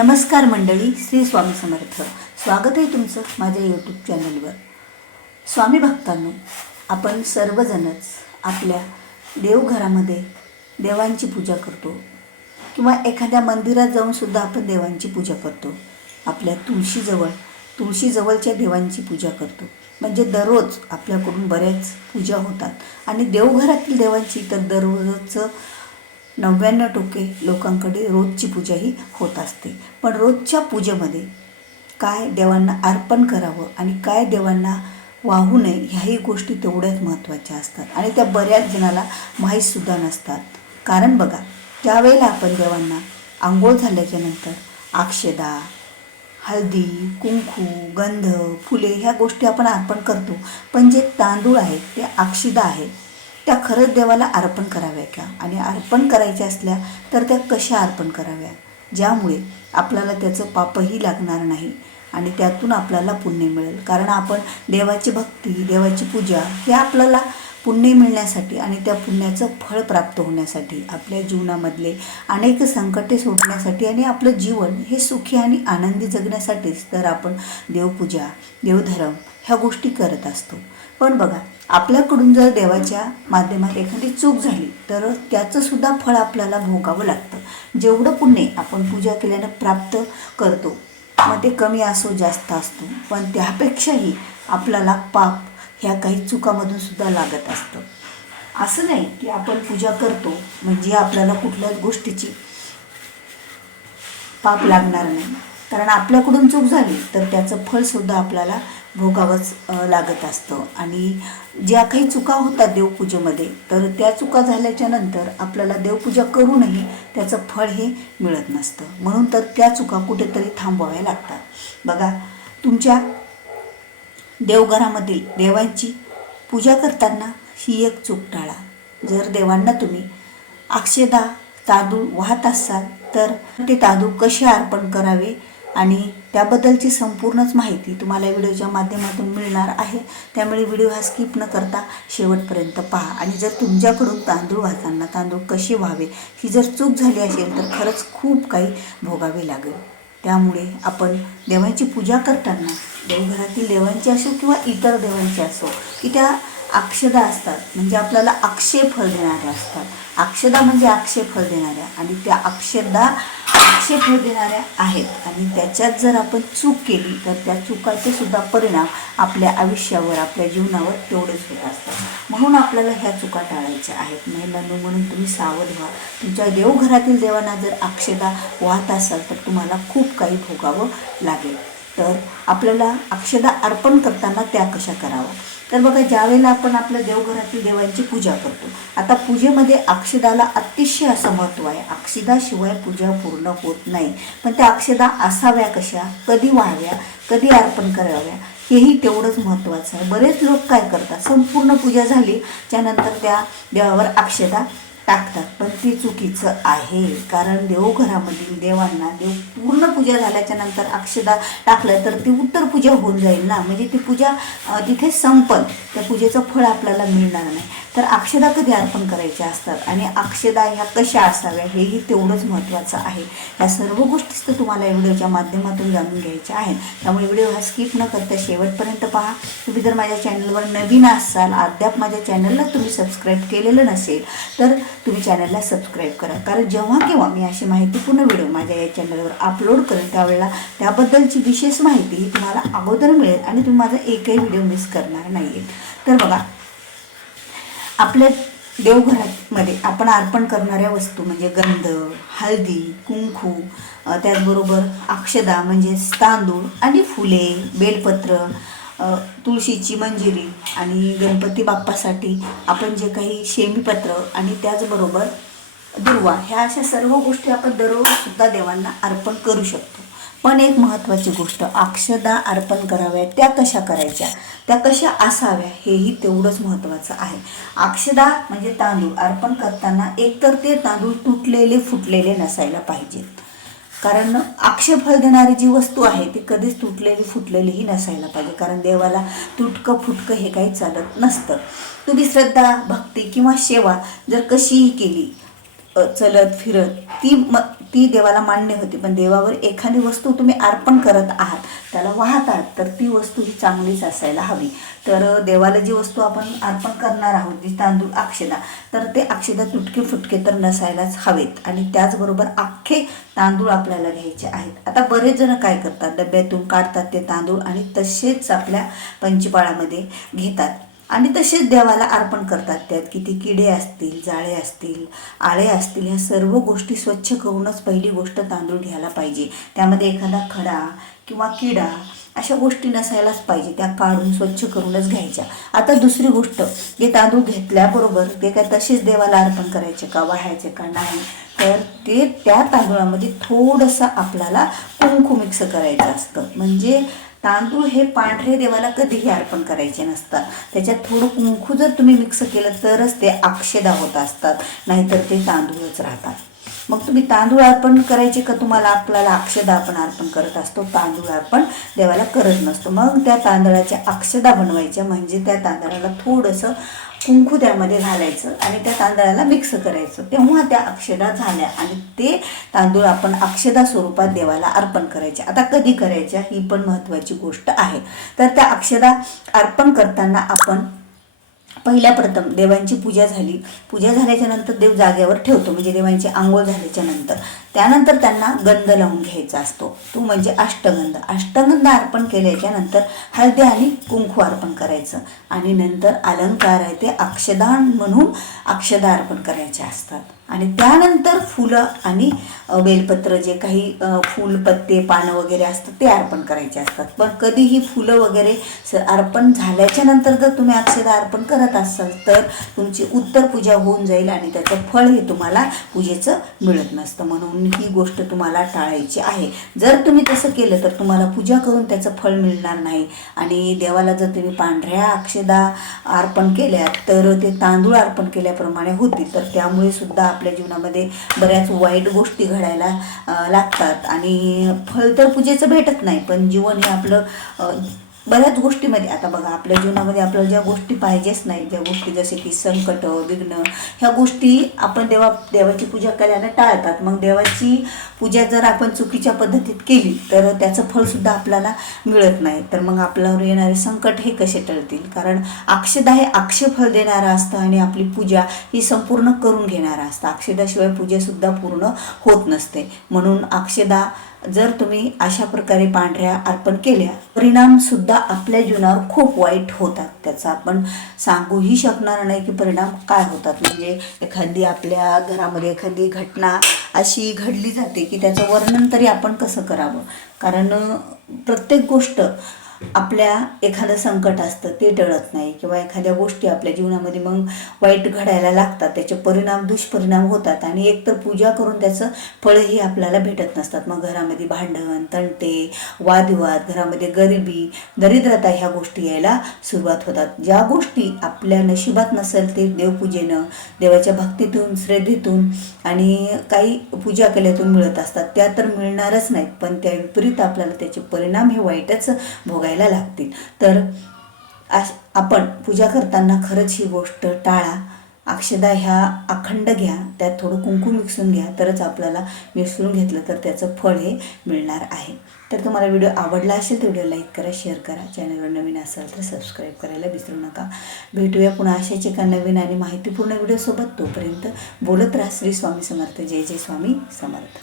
नमस्कार मंडळी, श्री स्वामी समर्थ. स्वागत आहे तुमचं माझ्या यूट्यूब चॅनलवर. स्वामी भक्तांनो, आपण सर्वजणच आपल्या देवघरामध्ये देवांची पूजा करतो किंवा एखाद्या मंदिरात जाऊनसुद्धा आपण देवांची पूजा करतो. आपल्या तुळशीजवळच्या देवांची पूजा करतो. म्हणजे दररोज आपल्याकडून बऱ्याच पूजा होतात आणि देवघरातील देवांची तर दररोजचं 99% लोकांकडे रोजची पूजा ही होत असते. पण रोजच्या पूजेमध्ये काय देवांना अर्पण करावं आणि काय देवांना वाहू नये ह्याही गोष्टी तेवढ्याच महत्त्वाच्या असतात आणि त्या बऱ्याच जणाला माहीतसुद्धा नसतात. कारण बघा, त्यावेळेला आपण देवांना आंघोळ झाल्याच्या नंतर अक्षदा, हळदी, कुंकू, गंध, फुले ह्या गोष्टी आपण अर्पण करतो. पण जे तांदूळ आहेत, ते अक्षदा आहेत, त्या खरंच देवाला अर्पण कराव्या का? आणि अर्पण करायच्या असल्या तर त्या कशा अर्पण कराव्या, ज्यामुळे आपल्याला त्याचं पापही लागणार नाही आणि त्यातून आपल्याला पुण्य मिळेल. कारण आपण देवाची भक्ती, देवाची पूजा हे आपल्याला पुण्य मिळण्यासाठी आणि त्या पुण्याचं फळ प्राप्त होण्यासाठी, आपल्या जीवनामधले अनेक संकटे सोडण्यासाठी आणि आपलं जीवन हे सुखी आणि आनंदी जगण्यासाठीच तर आपण देवपूजा, देवधर्म ह्या गोष्टी करत असतो. पण बघा, आपल्याकडून जर देवाच्या माध्यमात एखादी चूक झाली तर त्याचंसुद्धा फळ आपल्याला भोगावं लागतं. जेवढं पुण्य आपण पूजा केल्यानं प्राप्त करतो, मग ते कमी असो जास्त असतो, पण त्यापेक्षाही आपल्याला पाप ह्या काही चुकामधून सुद्धा लागत असतं. असं नाही की आपण पूजा करतो म्हणजे आपल्याला कुठल्याच गोष्टीची पाप लागणार नाही. कारण आपल्याकडून चूक झाली तर त्याचं फळसुद्धा आपल्याला भोगावंच लागत असतं. आणि ज्या काही चुका होतात देवपूजेमध्ये, तर त्या चुका झाल्याच्या नंतर आपल्याला देवपूजा करूनही त्याचं फळ हे मिळत नसतं. म्हणून तर त्या चुका कुठेतरी थांबवाव्या लागतात. बघा, तुमच्या देवघरामधील देवांची पूजा करताना ही एक चूक टाळा. जर देवांना तुम्ही अक्षदा, तांदूळ वाहत असाल तर ते तांदूळ कसे अर्पण करावे आणि त्याबद्दलची संपूर्णच माहिती तुम्हाला व्हिडिओच्या माध्यमातून मिळणार आहे. त्यामुळे व्हिडिओ हा स्किप न करता शेवटपर्यंत पहा. आणि जर तुमच्याकडून तांदूळ वाहताना तांदूळ कसे व्हावे ही जर चूक झाली असेल तर खरंच खूप काही भोगावे लागेल. त्यामुळे आपण देवांची पूजा करताना देवघरातील देवांची असो किंवा इतर देवांची असो, की त्या अक्षदा असतात म्हणजे आपल्याला अक्षय फळ देणाऱ्या असतात. अक्षदा म्हणजे अक्षय फळ देणाऱ्या, आणि त्या अक्षदा अक्षय फळ देणाऱ्या आहेत. आणि त्याच्यात जर आपण चूक केली तर त्या चुकाचे सुद्धा परिणाम आपल्या आयुष्यावर, आपल्या जीवनावर तेवढेच होत असतात. म्हणून आपल्याला ह्या चुका टाळायच्या आहेत. महिलांनो, म्हणून तुम्ही सावध व्हा. तुमच्या देवघरातील देवांना जर अक्षदा वाहत असाल तर तुम्हाला खूप काही भोगावं लागेल. तर आपल्याला अक्षदा अर्पण करताना त्या कशा करावा? तर बघा, ज्यावेळेला आपण आपल्या देवघरातील देवांची पूजा करतो, आता पूजेमध्ये अक्षदाला अतिशय असं महत्त्व आहे. अक्षदाशिवाय पूजा पूर्ण होत नाही. पण त्या अक्षदा असाव्या कशा, कधी व्हाव्या, कधी अर्पण कराव्या हेही तेवढंच महत्त्वाचं आहे. बरेच लोक काय करतात, संपूर्ण पूजा झाली त्यानंतर त्या देवावर अक्षदा टाकतात, पण ते चुकीचं आहे. कारण देवघरामधील देवांना देव पूर्ण पूजा झाल्याच्या नंतर अक्षदा टाकलं तर ती उत्तर पूजा होऊन जाईल ना, म्हणजे ती पूजा तिथे संपल, त्या पूजेचं फळ आपल्याला मिळणार नाही. तर अक्षदा कधी अर्पण करायच्या असतात आणि अक्षदा ह्या कशा असाव्या हेही तेवढंच महत्त्वाचं आहे. या सर्व गोष्टीच तर तुम्हाला या व्हिडिओच्या माध्यमातून जाणून घ्यायच्या आहेत. त्यामुळे व्हिडिओ हा स्किप न करता शेवटपर्यंत पहा. तुम्ही जर माझ्या चॅनलवर नवीन असाल, अद्याप माझ्या चॅनलला तुम्ही सबस्क्राईब केलेलं नसेल तर तुम्ही चॅनलला सबस्क्राईब करा. कारण जेव्हा केव्हा मी अशी माहितीपूर्ण व्हिडिओ माझ्या या चॅनलवर अपलोड करेन त्यावेळेला त्याबद्दलची विशेष माहिती तुम्हाला अगोदर मिळेल आणि तुम्ही माझा एकही व्हिडिओ मिस करणार नाही. तर बघा, आपल्या देवघरामध्ये आपण अर्पण करणाऱ्या वस्तू म्हणजे गंध, हळदी, कुंकू, त्याचबरोबर अक्षदा म्हणजे तांदूळ आणि फुले, बेलपत्र, तुळशीची मंजिरी आणि गणपती बाप्पासाठी आपण जे काही शेमीपत्र आणि त्याचबरोबर दुर्वा, ह्या अशा सर्व गोष्टी आपण दररोजसुद्धा देवांना अर्पण करू शकतो. पण एक महत्त्वाची गोष्ट, अक्षदा अर्पण कराव्या त्या कशा करायच्या, त्या कशा असाव्या हेही तेवढंच महत्त्वाचं आहे. अक्षदा म्हणजे तांदूळ अर्पण करताना एकतर ते तांदूळ तुटलेले फुटलेले नसायला पाहिजेत. कारण अक्षयफळ देणारी जी वस्तू आहे ती कधीच तुटलेली फुटलेलीही नसायला पाहिजे. कारण देवाला तुटकं फुटकं हे काही चालत नसतं. तुम्ही श्रद्धा, भक्ती किंवा सेवा जर कशीही केली, चलत फिरत, ती देवाला मान्य होती. पण देवावर एखादी वस्तू तुम्ही अर्पण करत आहात, त्याला वाहत आहात, तर ती वस्तू ही चांगलीच असायला हवी. तर देवाला जी वस्तू आपण अर्पण करणार आहोत, जी तांदूळ अक्षदा, तर ते अक्षदा तुटके फुटके तर नसायलाच हवेत. आणि त्याचबरोबर अख्खे तांदूळ आपल्याला घ्यायचे आहेत. आता बरेच जण काय करतात, डब्यातून काढतात ते तांदूळ आणि तसेच आपल्या पंचपाळामध्ये घेतात आणि तसेच देवाला अर्पण करतात. त्यात किती किडे असतील, जाळे असतील, आळे असतील, ह्या सर्व गोष्टी स्वच्छ करूनच पहिली गोष्ट तांदूळ घ्यायला पाहिजे. त्यामध्ये एखादा खडा किंवा किडा अशा गोष्टी नसायलाच पाहिजे, त्या काढून स्वच्छ करूनच घ्यायच्या. आता दुसरी गोष्ट, हे तांदूळ घेतल्याबरोबर ते काय तसेच देवाला अर्पण करायचे का, वाहायचे का, नाही. तर ते त्या तांदूळामध्ये थोडंसं आपल्याला कुंकू मिक्स करायचं असतं. म्हणजे तांदूळ हे पांढरे देवाला कधीही अर्पण करायचे नसतात. त्याच्यात थोडं कुंकू जर तुम्ही मिक्स केलं तरच ते अक्षदा होत असतात, नाहीतर ते तांदूळच राहतात. मग तुम्ही तांदूळ अर्पण करायचे का, तुम्हाला आपल्याला अक्षदा आपण अर्पण करत असतो, तांदूळ अर्पण देवाला करत नसतो. मग त्या तांदळाच्या अक्षदा बनवायच्या, म्हणजे त्या तांदळाला थोडंसं कुंकू त्यामध्ये घालायचं आणि त्या तांदळाला मिक्स करायचं, तेव्हा त्या अक्षदा झाल्या आणि ते तांदूळ आपण अक्षदा स्वरूपात देवाला अर्पण करायचे. आता कधी करायच्या ही पण महत्त्वाची गोष्ट आहे. तर त्या अक्षदा अर्पण करताना आपण पहिल्या प्रथम देवांची पूजा झाली, पूजा झाल्याच्या नंतर देव जागेवर ठेवतो, म्हणजे देवांची आंघोळ झाल्याच्या नंतर. त्यानंतर त्यांना गंध लावून घ्यायचा असतो, तो म्हणजे अष्टगंध. अष्टगंध अर्पण केल्याच्या नंतर हळदी आणि कुंकू अर्पण करायचं आणि नंतर अलंकार आहे ते अक्षदान म्हणून अक्षदा अर्पण करायचे असतात. आणि त्यानंतर फुलं आणि बेलपत्र, जे काही फूल, पत्ते, पानं वगैरे असतात ते अर्पण करायचे असतात. पण कधीही फुलं वगैरे अर्पण झाल्याच्या नंतर जर तुम्ही अक्षदा अर्पण करत असाल तर तुमची उत्तर पूजा होऊन जाईल आणि त्याचं फळ हे तुम्हाला पूजेचं मिळत नसतं. म्हणून ही गोष्ट तुम्हाला टाळायची आहे. जर तुम्ही तसं केलं तर तुम्हाला पूजा करून त्याचं फळ मिळणार नाही. आणि देवाला जर तुम्ही पांढऱ्या अक्षदा अर्पण केल्या तर ते तांदूळ अर्पण केल्याप्रमाणे होतील. तर त्यामुळे सुद्धा आपल्या जीवनामध्ये बऱ्याच वाईट गोष्टी घडायला लागतात आणि फळ तर पूजेचं भेटत नाही, पण जीवन हे आपलं बऱ्याच गोष्टीमध्ये, आता बघा आपल्या जीवनामध्ये आपल्याला ज्या गोष्टी पाहिजेच नाही, ज्या गोष्टी जसे की संकट, विघ्न, ह्या गोष्टी आपण देवाची पूजा करायला टाळतात. मग देवाची पूजा जर आपण चुकीच्या पद्धतीत केली तर त्याचं फळसुद्धा आपल्याला मिळत नाही. तर मग आपल्यावर येणारे संकट हे कसे टळतील, कारण अक्षदा हे अक्षयफळ देणारं असतं आणि आपली पूजा ही संपूर्ण करून घेणारं असतं. अक्षदाशिवाय पूजासुद्धा पूर्ण होत नसते. म्हणून अक्षदा जर तुम्ही अशा प्रकारे पांढऱ्या अर्पण केल्या, परिणामसुद्धा आपल्या जीवनावर खूप वाईट होतात. त्याचा आपण सांगूही शकणार नाही की परिणाम काय होतात. म्हणजे एखादी आपल्या घरामध्ये एखादी घटना अशी घडली जाते की त्याचं वर्णन तरी आपण कसं करावं, कारण प्रत्येक गोष्ट आपल्या एखादं संकट असतं ते टळत नाही, किंवा एखाद्या गोष्टी आपल्या जीवनामध्ये मग वाईट घडायला लागतात, त्याचे परिणाम, दुष्परिणाम होतात आणि एकतर पूजा करून त्याचं फळही आपल्याला भेटत नसतात. मग घरामध्ये भांडण, तंटे, वादविवाद, घरामध्ये गरिबी, दरिद्रता ह्या गोष्टी यायला सुरुवात होतात. ज्या गोष्टी आपल्या नशिबात नसेल ते देवपूजेनं, देवाच्या भक्तीतून, श्रद्धेतून आणि काही पूजा केल्यातून मिळत असतात, त्या तर मिळणारच नाहीत, पण त्या विपरीत आपल्याला त्याचे परिणाम हे वाईटच भोगायला लागतील. तर आपण पूजा करताना खरंच ही गोष्ट टाळा. अक्षदा ह्या अखंड घ्या, त्यात थोडं कुंकू मिसळून घ्या, तरच आपल्याला मिसळून घेतलं तर त्याचं फळ हे मिळणार आहे. तर तुम्हाला व्हिडिओ आवडला असेल तर व्हिडिओ लाईक करा, शेअर करा. चॅनलवर नवीन असाल तर सबस्क्राईब करायला विसरू नका. भेटूया पुन्हा अशाच एका नवीन आणि माहितीपूर्ण व्हिडिओसोबत. तोपर्यंत बोलत राहा. श्री स्वामी समर्थ. जय जय स्वामी समर्थ.